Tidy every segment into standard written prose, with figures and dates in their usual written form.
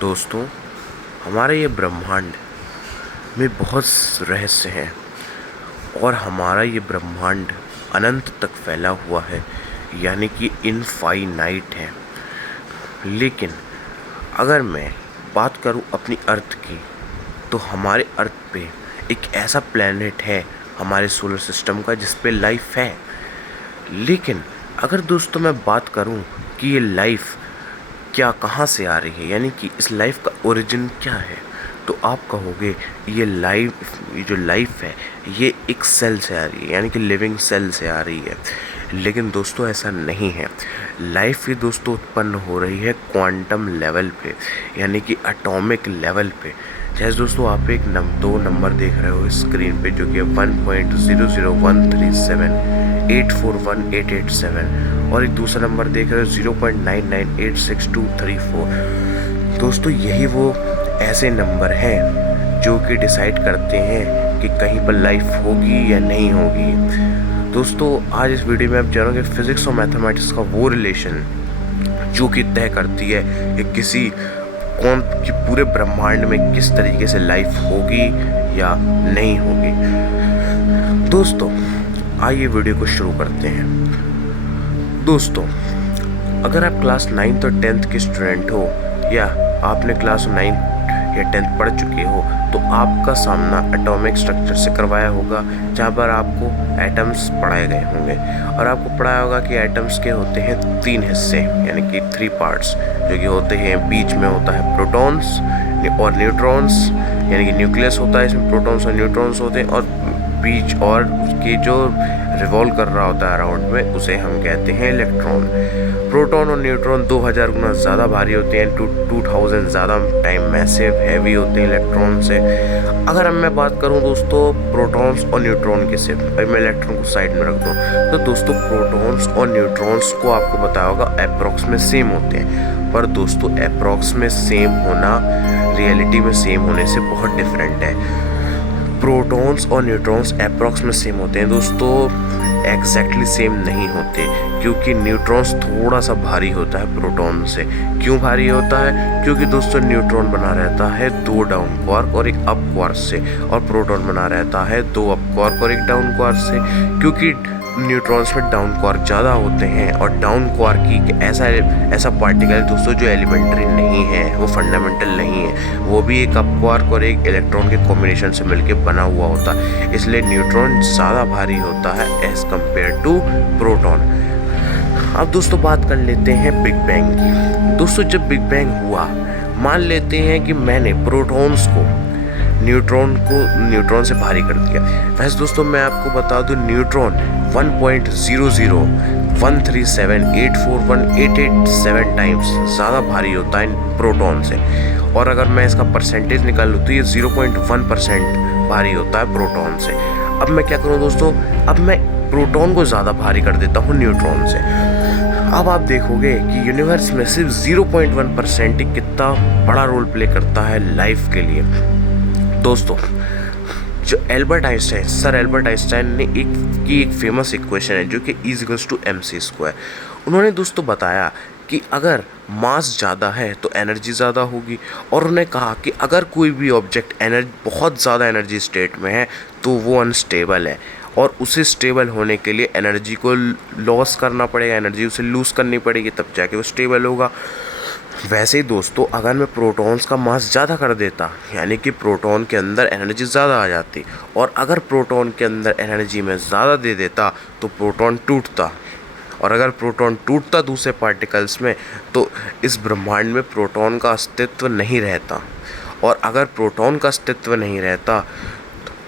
दोस्तों, हमारे ये ब्रह्मांड में बहुत रहस्य हैं और हमारा ये ब्रह्मांड अनंत तक फैला हुआ है, यानी कि इनफाइनाइट है। लेकिन अगर मैं बात करूं अपनी अर्थ की, तो हमारे अर्थ पे एक ऐसा प्लेनेट है हमारे सोलर सिस्टम का जिस पे लाइफ है। लेकिन अगर दोस्तों मैं बात करूं कि ये लाइफ क्या कहाँ से आ रही है, यानी कि इस लाइफ का ओरिजिन क्या है, तो आप कहोगे ये जो लाइफ है ये एक सेल से आ रही है, यानी कि लिविंग सेल से आ रही है। लेकिन दोस्तों ऐसा नहीं है। लाइफ ये दोस्तों उत्पन्न हो रही है क्वांटम लेवल पे, यानी कि एटॉमिक लेवल पे। जैसे दोस्तों आप एक दो नंबर देख रहे हो स्क्रीन पे, जो कि 1.00137841887 और एक दूसरा नंबर देख रहे हो 0.99866234। दोस्तों यही वो ऐसे नंबर हैं जो कि डिसाइड करते हैं कि कहीं पर लाइफ होगी या नहीं होगी। दोस्तों आज इस वीडियो में आप जानोगे फिजिक्स और मैथमेटिक्स का वो रिलेशन जो कि तय करती है कि कि पूरे ब्रह्मांड में किस तरीके से लाइफ होगी या नहीं होगी। दोस्तों आइए वीडियो को शुरू करते हैं। दोस्तों अगर आप क्लास 9th और 10th के स्टूडेंट हो या आपने क्लास 9th या 10th पढ़ चुके हो, तो आपका सामना एटॉमिक स्ट्रक्चर से करवाया होगा, जहाँ पर आपको एटम्स पढ़ाए गए होंगे और आपको पढ़ाया होगा कि एटम्स के होते हैं 3 हिस्से, यानी कि 3 पार्ट्स, जो कि होते हैं बीच में होता है प्रोटॉन्स और न्यूट्रॉन्स, यानी कि न्यूक्लियस होता है, इसमें प्रोटॉन्स और न्यूट्रॉन्स होते हैं, और बीच और उसके जो रिवॉल्व कर रहा होता है अराउंड में, उसे हम कहते हैं इलेक्ट्रॉन। प्रोटॉन और न्यूट्रॉन 2000 गुना ज़्यादा भारी होते हैं, 2000 ज़्यादा टाइम मैसिव हैवी होते हैं इलेक्ट्रॉन से। अगर मैं बात करूं दोस्तों प्रोटॉन्स और न्यूट्रॉन की, सिर्फ अभी मैं इलेक्ट्रॉन को साइड में रख दूं, तो दोस्तों प्रोटॉन्स और न्यूट्रॉन्स को आपको बताया होगा अप्रॉक्स में सेम होते हैं। पर दोस्तों अप्रॉक्स में सेम होना रियलिटी में सेम होने से बहुत डिफरेंट है। प्रोटॉन्स और न्यूट्रॉन्स अप्रॉक्स में सेम होते हैं दोस्तों, एग्जैक्टली सेम नहीं होते, क्योंकि न्यूट्रॉन्स थोड़ा सा भारी होता है प्रोटॉन से। क्यों भारी होता है? क्योंकि दोस्तों न्यूट्रॉन बना रहता है 2 डाउन क्वार्क और एक अप क्वार्क से, और प्रोटॉन बना रहता है 2 अप क्वार्क और एक डाउन क्वार्क से। क्योंकि न्यूट्रॉन्स में डाउन क्वार्क ज़्यादा होते हैं, और डाउन क्वार्क की ऐसा पार्टिकल दोस्तों जो एलिमेंट्री नहीं है, वो फंडामेंटल नहीं है, वो भी एक अप क्वार्क और एक इलेक्ट्रॉन के कॉम्बिनेशन से मिलकर बना हुआ होता है। इसलिए न्यूट्रॉन ज़्यादा भारी होता है एज कम्पेयर टू प्रोटॉन। अब दोस्तों बात कर लेते हैं बिग बैंग की। दोस्तों जब बिग बैंग हुआ, मान लेते हैं कि मैंने प्रोटॉन्स को न्यूट्रॉन से भारी कर दिया। वैसे दोस्तों मैं आपको बता दूं, न्यूट्रॉन 1.00137841887 टाइम्स ज़्यादा भारी होता है प्रोटॉन से, और अगर मैं इसका परसेंटेज निकालूँ तो ये 0.1% भारी होता है प्रोटॉन से। अब मैं क्या करूँ दोस्तों, अब मैं प्रोटॉन को ज़्यादा भारी कर देता हूँ न्यूट्रॉन से। अब आप देखोगे कि यूनिवर्स में सिर्फ 0.1% ही कितना बड़ा रोल प्ले करता है लाइफ के लिए। दोस्तों जो सर एल्बर्ट आइंस्टाइन ने एक फेमस इक्वेशन है जो कि E=mc²। उन्होंने दोस्तों बताया कि अगर मास ज़्यादा है तो एनर्जी ज़्यादा होगी, और उन्होंने कहा कि अगर कोई भी ऑब्जेक्ट बहुत ज़्यादा एनर्जी स्टेट में है तो वो अनस्टेबल है, और उसे स्टेबल होने के लिए एनर्जी को लॉस करना पड़ेगा, एनर्जी उसे लूज़ करनी पड़ेगी, तब जाके वो स्टेबल होगा। वैसे ही दोस्तों अगर मैं प्रोटॉन्स का मास ज़्यादा कर देता, यानी कि प्रोटॉन के अंदर एनर्जी ज़्यादा आ जाती, और अगर प्रोटॉन के अंदर एनर्जी में ज़्यादा दे देता तो प्रोटॉन टूटता, और अगर प्रोटॉन टूटता दूसरे पार्टिकल्स में तो इस ब्रह्मांड में प्रोटॉन का अस्तित्व नहीं रहता, और अगर प्रोटॉन का अस्तित्व नहीं रहता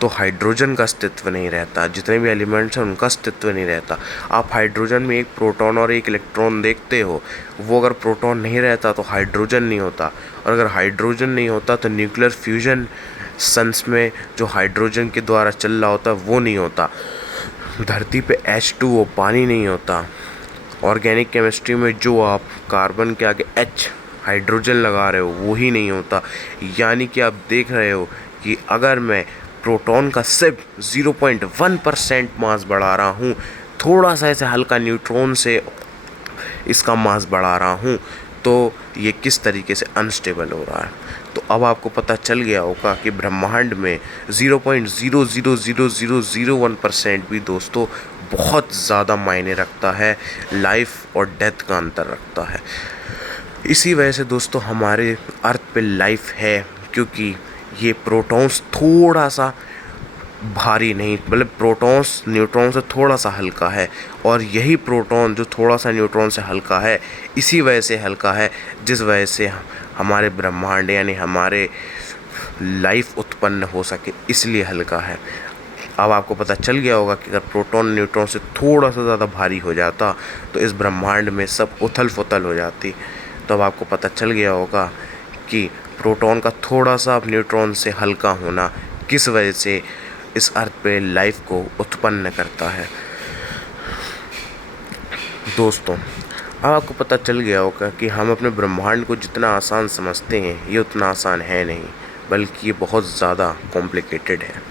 तो हाइड्रोजन का अस्तित्व नहीं रहता, जितने भी एलिमेंट्स हैं उनका अस्तित्व नहीं रहता। आप हाइड्रोजन में एक प्रोटॉन और एक इलेक्ट्रॉन देखते हो, वो अगर प्रोटॉन नहीं रहता तो हाइड्रोजन नहीं होता, और अगर हाइड्रोजन नहीं होता तो न्यूक्लियर फ्यूजन सन्स में जो हाइड्रोजन के द्वारा चल रहा होता वो नहीं होता। धरती पे H2O पानी नहीं होता। ऑर्गेनिक केमिस्ट्री में जो आप कार्बन के आगे H हाइड्रोजन लगा रहे हो वो ही नहीं होता। यानी कि आप देख रहे हो कि अगर मैं प्रोटॉन का सिर्फ 0.1% मास बढ़ा रहा हूँ, थोड़ा सा ऐसे हल्का न्यूट्रॉन से इसका मास बढ़ा रहा हूँ, तो ये किस तरीके से अनस्टेबल हो रहा है। तो अब आपको पता चल गया होगा कि ब्रह्मांड में 0.0000001% भी दोस्तों बहुत ज़्यादा मायने रखता है, लाइफ और डेथ का अंतर रखता है। इसी वजह से दोस्तों हमारे अर्थ पे लाइफ है, क्योंकि ये प्रोटॉन्स थोड़ा सा भारी नहीं, मतलब प्रोटॉन्स न्यूट्रॉन से थोड़ा सा हल्का है, और यही प्रोटॉन जो थोड़ा सा न्यूट्रॉन से हल्का है, इसी वजह से हल्का है जिस वजह से हमारे ब्रह्मांड यानी हमारे लाइफ उत्पन्न हो सके, इसलिए हल्का है। अब आपको पता चल गया होगा कि अगर प्रोटॉन न्यूट्रॉन से थोड़ा सा ज़्यादा भारी हो जाता तो इस ब्रह्मांड में सब उथल पुथल हो जाती। तो अब आपको पता चल गया होगा कि प्रोटॉन का थोड़ा सा न्यूट्रॉन से हल्का होना किस वजह से इस अर्थ पे लाइफ को उत्पन्न करता है। दोस्तों अब आपको पता चल गया होगा कि हम अपने ब्रह्मांड को जितना आसान समझते हैं ये उतना आसान है नहीं, बल्कि ये बहुत ज़्यादा कॉम्प्लिकेटेड है।